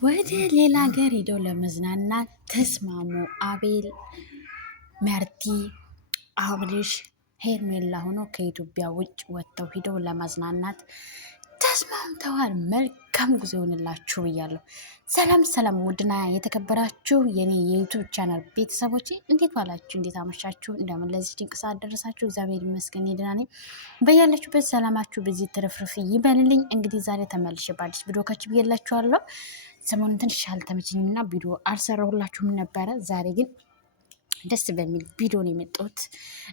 ወደ ሌላ ሀገር ሄደው ለመዝናናት ተስማሙ። አቤል፣ መርቲ፣ አብርሽ፣ ሄርሜላ ሆኖ ከኢትዮጵያ ውጭ ወጥተው ሂደው ለመዝናናት ተስማምተዋል። መልካም ጉዞ ይሆንላችሁ ብያለሁ። ሰላም ሰላም! ውድና የተከበራችሁ የኔ የዩቱብ ቻናል ቤተሰቦች እንዴት ዋላችሁ? እንዴት አመሻችሁ? እንደምን ለዚህ ድንቅ ሰዓት ደረሳችሁ? እግዚአብሔር ይመስገን ደህና ነኝ። በያላችሁበት ሰላማችሁ በዚህ ትርፍርፍ ይበልልኝ። እንግዲህ ዛሬ ተመልሼ በአዲስ ቪዲዮ ከች ብዬላችኋለሁ። ሰሞኑን ትንሽ አልተመቸኝም እና ቪዲዮ አልሰራሁላችሁም ነበረ። ዛሬ ግን ደስ በሚል ቪዲዮ ነው የመጣሁት።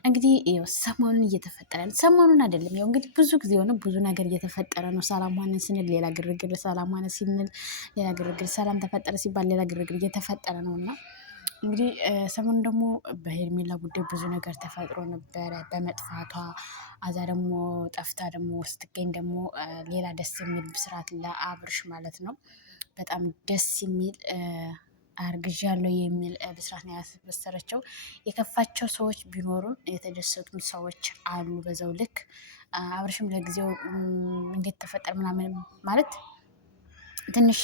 እንግዲህ ሰሞኑን እየተፈጠረ ሰሞኑን አይደለም ያው እንግዲህ ብዙ ጊዜ ሆነ ብዙ ነገር እየተፈጠረ ነው። ሰላም ሆነ ስንል ሌላ ግርግር፣ ሰላም ሆነ ስንል ሌላ ግርግር፣ ሰላም ተፈጠረ ሲባል ሌላ ግርግር እየተፈጠረ ነው እና እንግዲህ ሰሞኑን ደግሞ በሄርሜላ ጉዳይ ብዙ ነገር ተፈጥሮ ነበረ። በመጥፋቷ አዛ ደግሞ ጠፍታ ደግሞ ስትገኝ ደግሞ ሌላ ደስ የሚል ብስራት ለአብርሽ ማለት ነው። በጣም ደስ የሚል አርግዣለሁ የሚል ብስራት ነው ያስበሰረችው። የከፋቸው ሰዎች ቢኖሩም የተደሰቱም ሰዎች አሉ በዛው ልክ። አብርሽም ለጊዜው እንዴት ተፈጠር ምናምን ማለት ትንሽ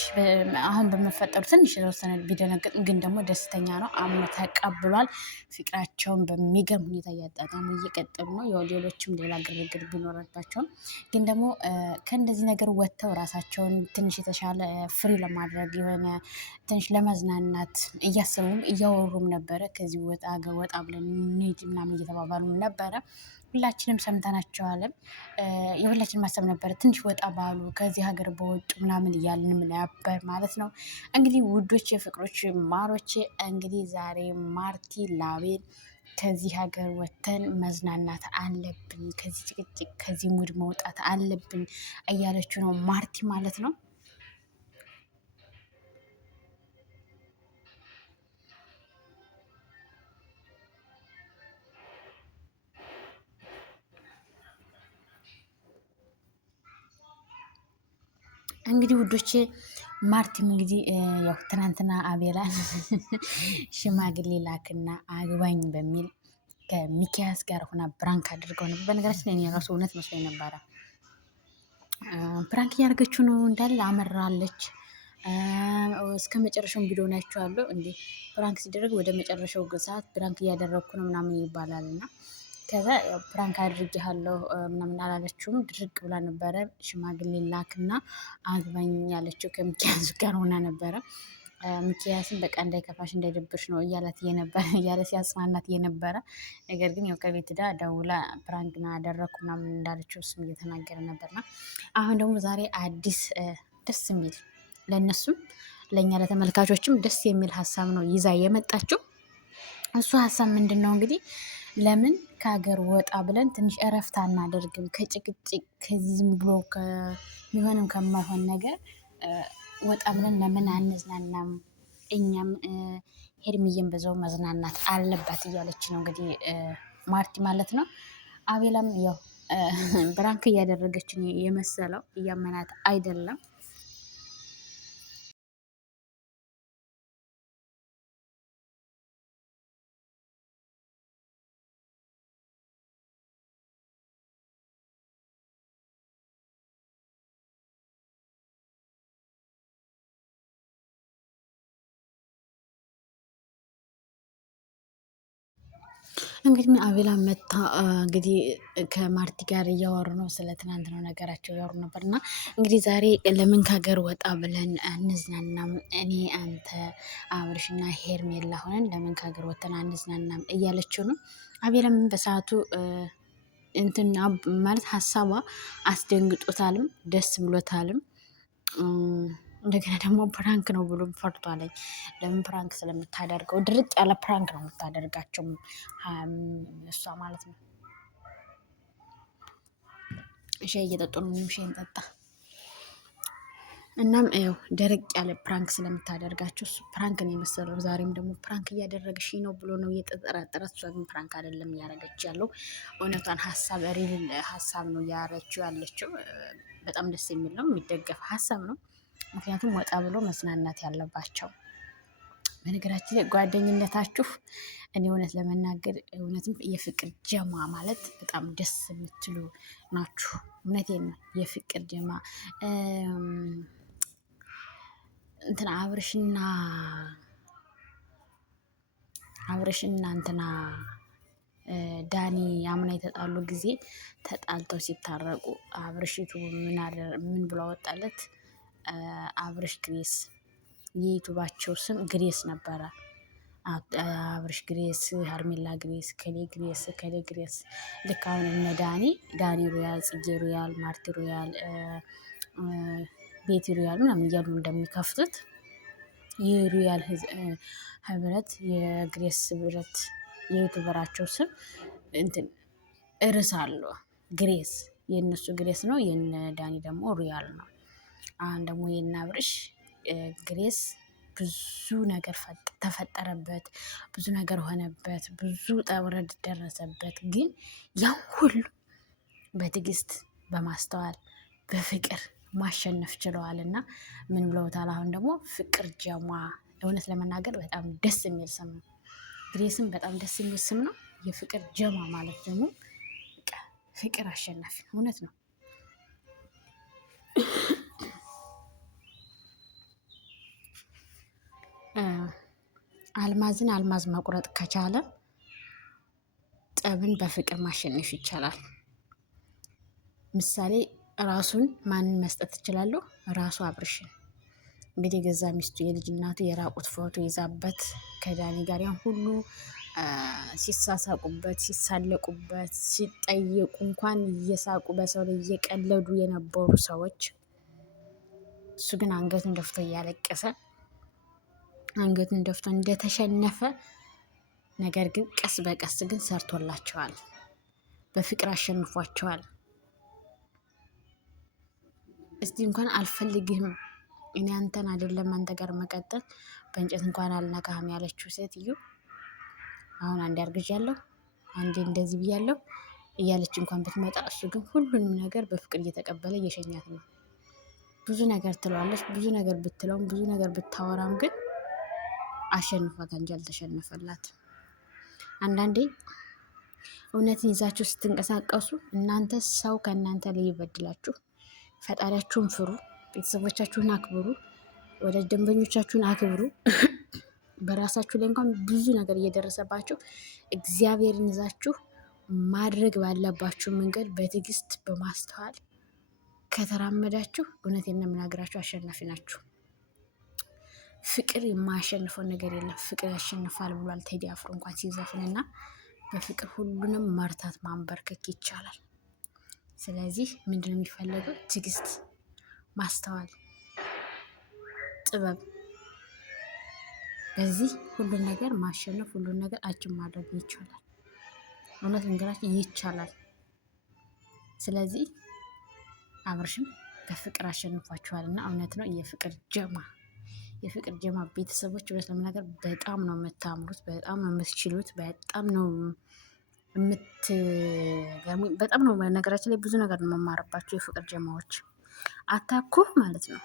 አሁን በመፈጠሩ ትንሽ የተወሰነ ቢደነግጥም ግን ደግሞ ደስተኛ ነው። አምኖ ተቀብሏል። ፍቅራቸውን በሚገርም ሁኔታ እያጣጣሙ እየቀጠሉ ነው። ያው ሌሎችም ሌላ ግርግር ቢኖርባቸውም ግን ደግሞ ከእንደዚህ ነገር ወጥተው ራሳቸውን ትንሽ የተሻለ ፍሪ ለማድረግ የሆነ ትንሽ ለመዝናናት እያሰቡም እያወሩም ነበረ። ከዚህ ወጣ ብለን እንሂድ ምናምን እየተባባሉ ነበረ። ሁላችንም ሰምተናቸዋለን። የሁላችን ማሰብ ነበረ ትንሽ ወጣ ባሉ ከዚህ ሀገር በወጡ ምናምን እያልንም ነበር ማለት ነው። እንግዲህ ውዶች፣ የፍቅሮች ማሮቼ፣ እንግዲህ ዛሬ ማርቲ ላቤል ከዚህ ሀገር ወጥተን መዝናናት አለብን፣ ከዚህ ጭቅጭቅ ከዚህ ሙድ መውጣት አለብን እያለችው ነው ማርቲ ማለት ነው። እንግዲህ ውዶቼ ማርቲም እንግዲህ ያው ትናንትና አቤላን ሽማግሌ ላክና አግባኝ በሚል ከሚኪያስ ጋር ሆና ብራንክ አድርገው ነበር። በነገራችን ላይ እኔ ራሱ እውነት መስሎኝ ነበረ። ፕራንክ እያደረገችው ነው እንዳለ አመራለች። እስከ መጨረሻውን ቪዲዮ ናቸዋለሁ። እንዴ ፕራንክ ሲደረግ ወደ መጨረሻው ሰዓት ፕራንክ እያደረግኩ ነው ምናምን ይባላል እና ከዛ ፕራንክ አድርጌሃለሁ ምናምን አላለችውም። ድርቅ ብላ ነበረ። ሽማግሌ ላክና አግባኝ ያለችው ከሚኪያስ ጋር ሆና ነበረ። ሚኪያስን በቃ እንዳይከፋሽ እንዳይደብርሽ ነው እያላት እየነበረ እያለ ሲያጽናናት እየነበረ ነገር ግን ያው ከቤት ዳ ደውላ ፕራንክ ና አደረግኩ ምናምን እንዳለችው እሱም እየተናገረ ነበርና አሁን ደግሞ ዛሬ አዲስ ደስ የሚል ለእነሱም ለእኛ ለተመልካቾችም ደስ የሚል ሀሳብ ነው ይዛ የመጣችው። እሱ ሀሳብ ምንድን ነው እንግዲህ ለምን ከሀገር ወጣ ብለን ትንሽ እረፍት አናደርግም? ከጭቅጭቅ ከዚህ ዝም ብሎ ከሚሆንም ከማይሆን ነገር ወጣ ብለን ለምን አንዝናናም? እኛም ሄርሚዬን በዛው መዝናናት አለባት እያለች ነው እንግዲህ ማርቲ ማለት ነው። አቤላም ያው ብራንክ እያደረገችን የመሰለው እያመናት አይደለም። እንግዲህ አቤላ መታ እንግዲህ ከማርቲ ጋር እያወሩ ነው። ስለ ትናንት ነው ነገራቸው እያወሩ ነበር እና እንግዲህ ዛሬ ለምን ከሀገር ወጣ ብለን አንዝናናም? እኔ አንተ አብርሽና ሄርሜላ ሆነን ለምን ከሀገር ወጥተን አንዝናናም እያለችው ነው። አቤላም በሰዓቱ እንትን ማለት ሀሳቧ አስደንግጦታልም ደስ ብሎታልም። እንደገና ደግሞ ፕራንክ ነው ብሎ ፈርቷለኝ። ለምን ፕራንክ ስለምታደርገው ድርቅ ያለ ፕራንክ ነው የምታደርጋቸው እሷ ማለት ነው። ሻይ እየጠጡ ነው። ምንም ሻይ እንጠጣ። እናም ያው ደረቅ ያለ ፕራንክ ስለምታደርጋቸው እሱ ፕራንክ ነው የመሰለው። ዛሬም ደግሞ ፕራንክ እያደረገሽ ነው ብሎ ነው እየተጠራጠረ። እሷ ግን ፕራንክ አይደለም እያደረገች ያለው እውነቷን ሀሳብ ሪል ሀሳብ ነው እያረችው ያለችው። በጣም ደስ የሚል ነው፣ የሚደገፍ ሀሳብ ነው። ምክንያቱም ወጣ ብሎ መዝናናት ያለባቸው። በነገራችን ላይ ጓደኝነታችሁ እኔ እውነት ለመናገር እውነትም የፍቅር ጀማ ማለት በጣም ደስ የምትሉ ናችሁ። እውነቴን ነው፣ የፍቅር ጀማ እንትና አብርሽና እንትና ዳኒ አምና የተጣሉ ጊዜ ተጣልተው ሲታረቁ አብርሽቱ ምን ብሎ ወጣለት? አብርሽ ግሬስ የዩቱባቸው ስም ግሬስ ነበረ። አብርሽ ግሬስ፣ ሀርሜላ ግሬስ፣ ከሌ ግሬስ፣ ከሌ ግሬስ። ልክ አሁን እነ ዳኒ ሮያል፣ ጽጌ ሮያል፣ ማርቲ ሮያል፣ ቤቲ ሮያል ምናምን እያሉ እንደሚከፍቱት የሮያል ህብረት፣ የግሬስ ህብረት የዩቱበራቸው ስም እንትን እርስ አለው። ግሬስ የእነሱ ግሬስ ነው፣ የነ ዳኒ ደግሞ ሮያል ነው። አሁን ደግሞ የነ አብርሽ ግሬስ ብዙ ነገር ተፈጠረበት፣ ብዙ ነገር ሆነበት፣ ብዙ ጠውረድ ደረሰበት። ግን ያው ሁሉ በትዕግስት በማስተዋል በፍቅር ማሸነፍ ችለዋል። እና ምን ብለውታል? አሁን ደግሞ ፍቅር ጀማ። እውነት ለመናገር በጣም ደስ የሚል ስም ነው። ግሬስም በጣም ደስ የሚል ስም ነው። የፍቅር ጀማ ማለት ደግሞ ፍቅር አሸናፊ ነው። እውነት ነው። አልማዝን አልማዝ መቁረጥ ከቻለ ጠብን በፍቅር ማሸነፍ ይቻላል። ምሳሌ ራሱን ማንን መስጠት ትችላለሁ? ራሱ አብርሽን እንግዲህ የገዛ ሚስቱ የልጅ እናቱ የራቁት ፎቶ ይዛበት ከዳኒ ጋር ያን ሁሉ ሲሳሳቁበት፣ ሲሳለቁበት፣ ሲጠየቁ እንኳን እየሳቁ በሰው ላይ እየቀለዱ የነበሩ ሰዎች እሱ ግን አንገቱን ደፍቶ እያለቀሰ አንገቱን ደፍቶ እንደተሸነፈ፣ ነገር ግን ቀስ በቀስ ግን ሰርቶላቸዋል። በፍቅር አሸንፏቸዋል። እስቲ እንኳን አልፈልግህም እኔ አንተን አይደለም አንተ ጋር መቀጠል በእንጨት እንኳን አልነካህም ያለችው ሴትዮ አሁን አንዴ አርግዣለሁ፣ አንዴ እንደዚህ ብያለሁ እያለች እንኳን ብትመጣ እሱ ግን ሁሉንም ነገር በፍቅር እየተቀበለ እየሸኛት ነው። ብዙ ነገር ትለዋለች። ብዙ ነገር ብትለውም ብዙ ነገር ብታወራም ግን አሸንፏት እንጂ አልተሸነፈላት። አንዳንዴ እውነትን ይዛችሁ ስትንቀሳቀሱ እናንተ ሰው ከእናንተ ላይ ይበድላችሁ፣ ፈጣሪያችሁን ፍሩ፣ ቤተሰቦቻችሁን አክብሩ፣ ወደ ደንበኞቻችሁን አክብሩ። በራሳችሁ ላይ እንኳን ብዙ ነገር እየደረሰባችሁ እግዚአብሔርን ይዛችሁ ማድረግ ባለባችሁ መንገድ በትዕግስት በማስተዋል ከተራመዳችሁ እውነቴን ነው የምናገራችሁ አሸናፊ ናችሁ። ፍቅር የማያሸንፈው ነገር የለም። ፍቅር ያሸንፋል ብሏል ቴዲ አፍሮ እንኳን ሲዘፍንና በፍቅር ሁሉንም መርታት ማንበርከክ ይቻላል። ስለዚህ ምንድነው የሚፈለገው? ትዕግስት፣ ማስተዋል፣ ጥበብ። በዚህ ሁሉን ነገር ማሸነፍ፣ ሁሉን ነገር አጭም ማድረግ ይቻላል። እውነት ነገራችን ይቻላል። ስለዚህ አብርሽም በፍቅር አሸንፏቸዋል እና እውነት ነው። የፍቅር ጀማ ቤተሰቦች እውነት ለመናገር በጣም ነው የምታምሩት፣ በጣም ነው የምትችሉት፣ በጣም ነው በጣም ነው ነገራችን ላይ ብዙ ነገር ነው መማርባቸው። የፍቅር ጀማዎች አታኩ ማለት ነው።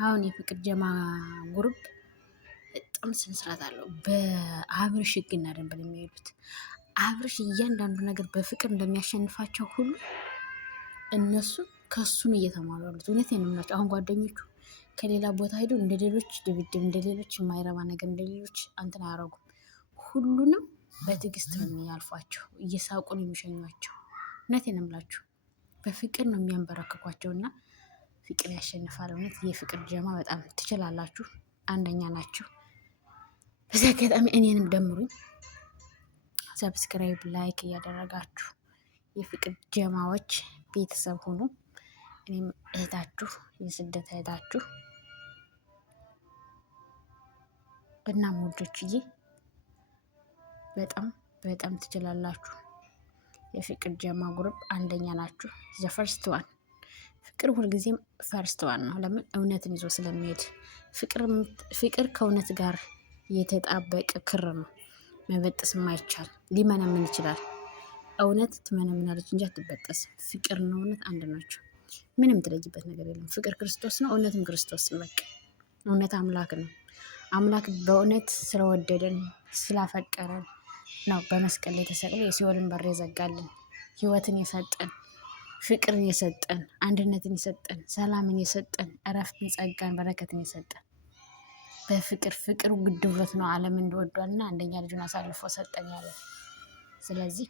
አሁን የፍቅር ጀማ ግሩፕ በጣም ስነስርዓት አለው። በአብርሽ ህግና ደንብ ነው የሚሄዱት። አብርሽ እያንዳንዱ ነገር በፍቅር እንደሚያሸንፋቸው ሁሉ እነሱ ከሱን እየተማሩ ያሉት። እውነቴን ነው የምላቸው። አሁን ጓደኞቹ ከሌላ ቦታ ሄዱ እንደ ሌሎች ድብድብ፣ እንደ ሌሎች የማይረባ ነገር፣ እንደ ሌሎች አንተን አያረጉም። ሁሉንም በትዕግስት ነው የሚያልፏቸው፣ እየሳቁ ነው የሚሸኟቸው። እውነቴን ነው የምላችሁ። በፍቅር ነው የሚያንበረክኳቸው እና ፍቅር ያሸንፋል። እውነት የፍቅር ጀማ በጣም ትችላላችሁ፣ አንደኛ ናችሁ። በዚህ አጋጣሚ እኔንም ደምሩኝ፣ ሰብስክራይብ ላይክ እያደረጋችሁ የፍቅር ጀማዎች ቤተሰብ ሆኑ። እኔም እህታችሁ የስደት እህታችሁ እና ሞጆችዬ በጣም በጣም ትችላላችሁ። የፍቅር ጀማ ግሩፕ አንደኛ ናችሁ። ዘፈርስት ዋን ፍቅር ሁልጊዜም ፈርስት ዋን ነው። ለምን? እውነትን ይዞ ስለሚሄድ። ፍቅር ከእውነት ጋር የተጣበቀ ክር ነው። መበጠስም አይቻል። ሊመነምን ይችላል። እውነት ትመነምናለች እንጂ አትበጠስም። ፍቅርና እውነት አንድ ናቸው። ምንም ትለይበት ነገር የለም። ፍቅር ክርስቶስ ነው፣ እውነትም ክርስቶስ በቃ። እውነት አምላክ ነው። አምላክ በእውነት ስለወደደን ስላፈቀረን ነው በመስቀል ላይ ተሰቅሎ የሲኦልን በር የዘጋልን ህይወትን የሰጠን ፍቅርን የሰጠን፣ አንድነትን የሰጠን፣ ሰላምን የሰጠን፣ እረፍትን፣ ጸጋን፣ በረከትን የሰጠን በፍቅር ፍቅር ግድ ብሎት ነው ዓለም እንደወዷልና አንደኛ ልጁን አሳልፎ ሰጠን ያለ። ስለዚህ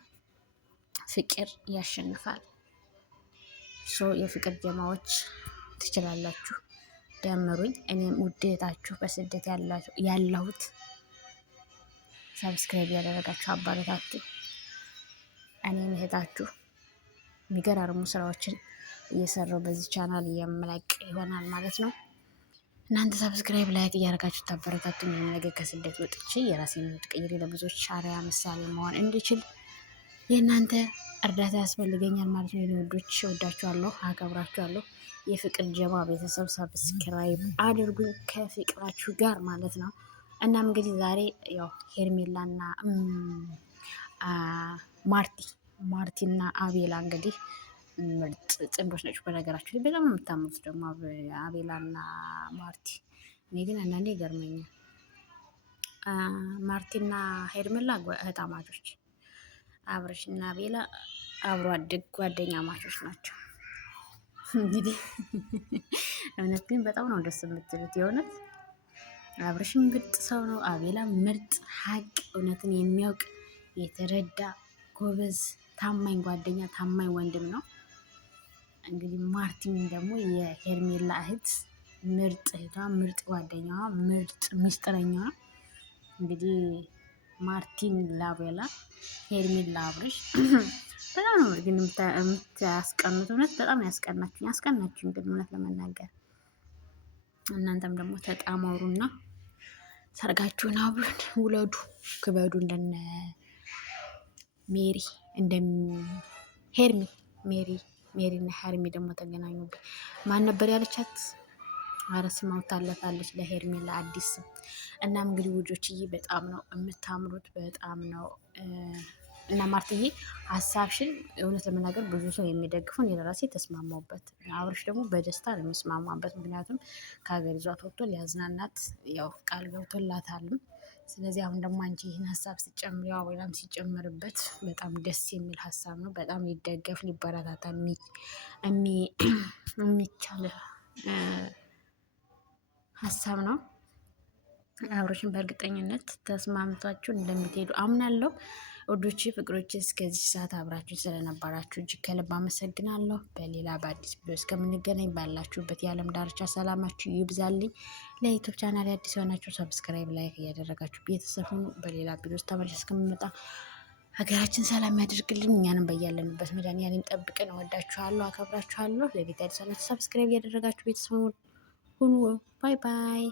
ፍቅር ያሸንፋል። የፍቅር ጀማዎች ትችላላችሁ፣ ደምሩኝ። እኔም ውዴታችሁ በስደት ያለሁት ሰብስክራይብ ያደረጋችሁ አባላታችሁ፣ እኔም እህታችሁ የሚገራርሙ ስራዎችን እየሰራው በዚህ ቻናል የምለቅ ይሆናል ማለት ነው። እናንተ ሰብስክራይብ ላይክ እያደረጋችሁ ታበረታቱኝ። ነገ ከስደት ወጥቼ የራሴን ህይወት ቀይሬ ለብዙዎች አርአያ ምሳሌ መሆን እንድችል የእናንተ እርዳታ ያስፈልገኛል ማለት ነው። የወዶች ወዳችኋለሁ፣ አከብራችኋለሁ። የፍቅር ጀማ ቤተሰብ ሰብስክራይብ አድርጉኝ ከፍቅራችሁ ጋር ማለት ነው። እናም እንግዲህ ዛሬ ያው ሄርሜላና ማርቲና አቤላ እንግዲህ ምርጥ ጥንዶች ናቸው። በነገራችሁ ላይ በጣም ነው የምታምሩት ደግሞ አቤላና ማርቲ። እኔ ግን አንዳንዴ ይገርመኛል። ማርቲና ሄርሜላ እህታማቾች፣ አብረሽና አቤላ አብሮ አደግ ጓደኛ ማቾች ናቸው። እንግዲህ እውነት ግን በጣም ነው ደስ የምትሉት። የእውነት አብረሽም ምርጥ ሰው ነው። አቤላ ምርጥ ሀቅ እውነትን የሚያውቅ የተረዳ ጎበዝ ታማኝ ጓደኛ ታማኝ ወንድም ነው። እንግዲህ ማርቲን ደግሞ የሄርሜላ እህት ምርጥ እህቷ ምርጥ ጓደኛዋ ምርጥ ሚስጥረኛዋ። እንግዲህ ማርቲን ላቤላ ሄርሜላ አብርሽ በጣም ነው ግን የምታስቀኑት። እውነት በጣም ያስቀናችሁኝ ግን እውነት ለመናገር እናንተም ደግሞ ተጣማሩና ሰርጋችሁን አብሩን ውለዱ ክበዱ። እንደነ ሜሪ እንደ ሜሪና ሄርሚ ደግሞ ተገናኙበት። ማን ነበር ያለቻት? አረ ስማው ታለፋለች ለሄርሜላ አዲስ ስም። እናም እንግዲህ ውጆችዬ በጣም ነው የምታምሩት፣ በጣም ነው እና ማርትዬ ሀሳብሽን እውነት ለመናገር ብዙ ሰው የሚደግፉን የራሴ ተስማማውበት። አብርሽ ደግሞ በደስታ ነው የሚስማማበት። ምክንያቱም ከሀገር ይዟት ወጥቶ ሊያዝናናት ያው ቃል ገብቶላታል። ስለዚህ አሁን ደግሞ አንቺ ይህን ሀሳብ ሲጨምር ያው ወይም ሲጨምርበት በጣም ደስ የሚል ሀሳብ ነው። በጣም ሊደገፍ ሊበረታታ የሚቻል ሀሳብ ነው። አብሮሽን በእርግጠኝነት ተስማምቷችሁ እንደምትሄዱ አምናለሁ። ወዶቼ ፍቅሮቼ እስከዚህ ሰዓት አብራችሁ ስለነበራችሁ እጅግ ከልብ አመሰግናለሁ። በሌላ በአዲስ ቪዲዮ እስከምንገናኝ ባላችሁበት የዓለም ዳርቻ ሰላማችሁ ይብዛልኝ። ለዩቱብ ቻናል አዲስ የሆናችሁ ሰብስክራይብ፣ ላይክ እያደረጋችሁ ቤተሰብ ሁኑ። በሌላ ቪዲዮ ተመልሼ እስከምመጣ ሀገራችን ሰላም ያደርግልን፣ እኛንም በያለንበት መድኃኒዓለም ጠብቀን። እወዳችኋለሁ፣ አከብራችኋለሁ። ለቤት አዲስ ሆናችሁ ሰብስክራይብ እያደረጋችሁ ቤተሰብ ሁኑ። ባይ ባይ።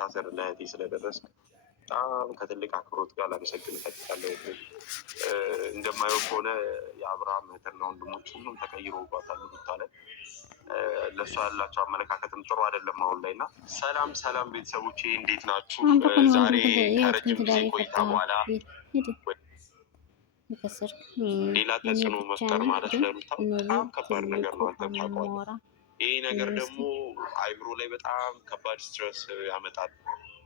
ታሰር ለእህቴ ስለደረስክ በጣም ከትልቅ አክብሮት ጋር ላመሰግን እፈልጋለሁ። እንደማየው ከሆነ የአብርሃም እህትና ወንድሞች ሁሉም ተቀይሮባታል ሩታ ላይ። ለእሷ ያላቸው አመለካከትም ጥሩ አይደለም አሁን ላይ እና ሰላም ሰላም ቤተሰቦቼ እንዴት ናችሁ? ዛሬ ከረጅም ጊዜ ቆይታ በኋላ ሌላ ተጽዕኖ መፍጠር ማለት ለሩታ በጣም ከባድ ነገር ነው። አንተም ታውቀዋለህ። ይህ ነገር ደግሞ አይምሮ ላይ በጣም ከባድ ስትረስ ያመጣል፣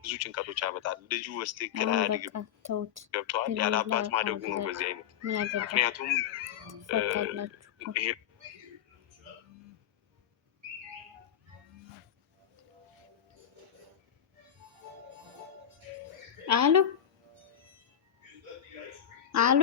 ብዙ ጭንቀቶች ያመጣል። ልጁ በስትክክል አያድግም። ገብተዋል። ያለ አባት ማደጉ ነው በዚህ አይነት ምክንያቱም ይሄ አሉ